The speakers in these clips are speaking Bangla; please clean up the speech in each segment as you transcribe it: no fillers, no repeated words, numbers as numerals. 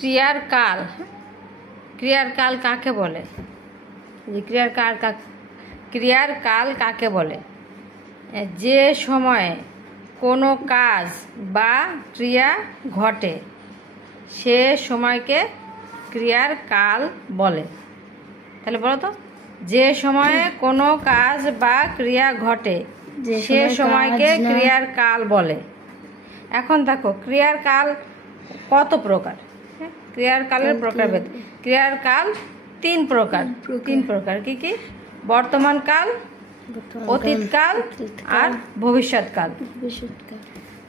ক্রিয়ার কাল। ক্রিয়ার কাল কাকে বলে? ক্রিয়ার কাল কাকে বলে? যে সময়ে কোনো কাজ বা ক্রিয়া ঘটে সে সময়কে ক্রিয়ার কাল বলে। তাহলে বলো তো, যে সময়ে কোনো কাজ বা ক্রিয়া ঘটে সে সময়কে ক্রিয়ার কাল বলে। এখন দেখো, ক্রিয়ার কাল কত প্রকার? ক্রিয়ার কালের প্রকারভেদ। ক্রিয়ার কাল তিন প্রকার। কি কি? বর্তমান কাল, অতীত কাল আর ভবিষ্যৎ কাল।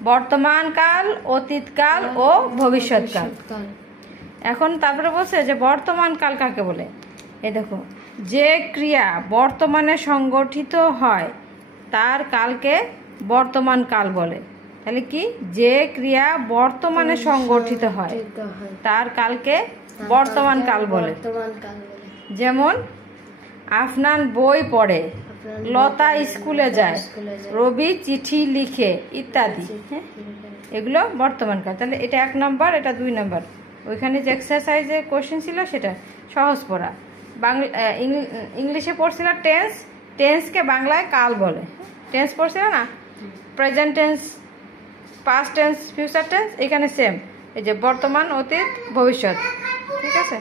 বর্তমান কাল, অতীত কাল ও ভবিষ্যৎ কাল। এখন তারপরে বলছে যে বর্তমান কাল কাকে বলে। এই দেখো, যে ক্রিয়া বর্তমানে সংগঠিত হয় তার কালকে বর্তমান কাল বলে। তাহলে কি? যে ক্রিয়া বর্তমানে সংগঠিত হয় তার কালকে বর্তমান কাল বলে। যেমন আফনান বই পড়ে, লতা স্কুলে যায়, রবি চিঠি লিখে ইত্যাদি। এগুলো বর্তমান কাল। তাহলে এটা 1 নম্বর, এটা 2 নম্বর। ওইখানে যে এক্সারসাইজে কোশ্চেন ছিল সেটা সহজ পড়া। ইংলিশে পড়ছিল টেন্স, টেন্সকে বাংলায় কাল বলে। টেন্স পড়ছিল না, present tense, past tense, future tense. এখানে সেম, এই যে বর্তমান, অতীত, ভবিষ্যৎ। ঠিক আছে।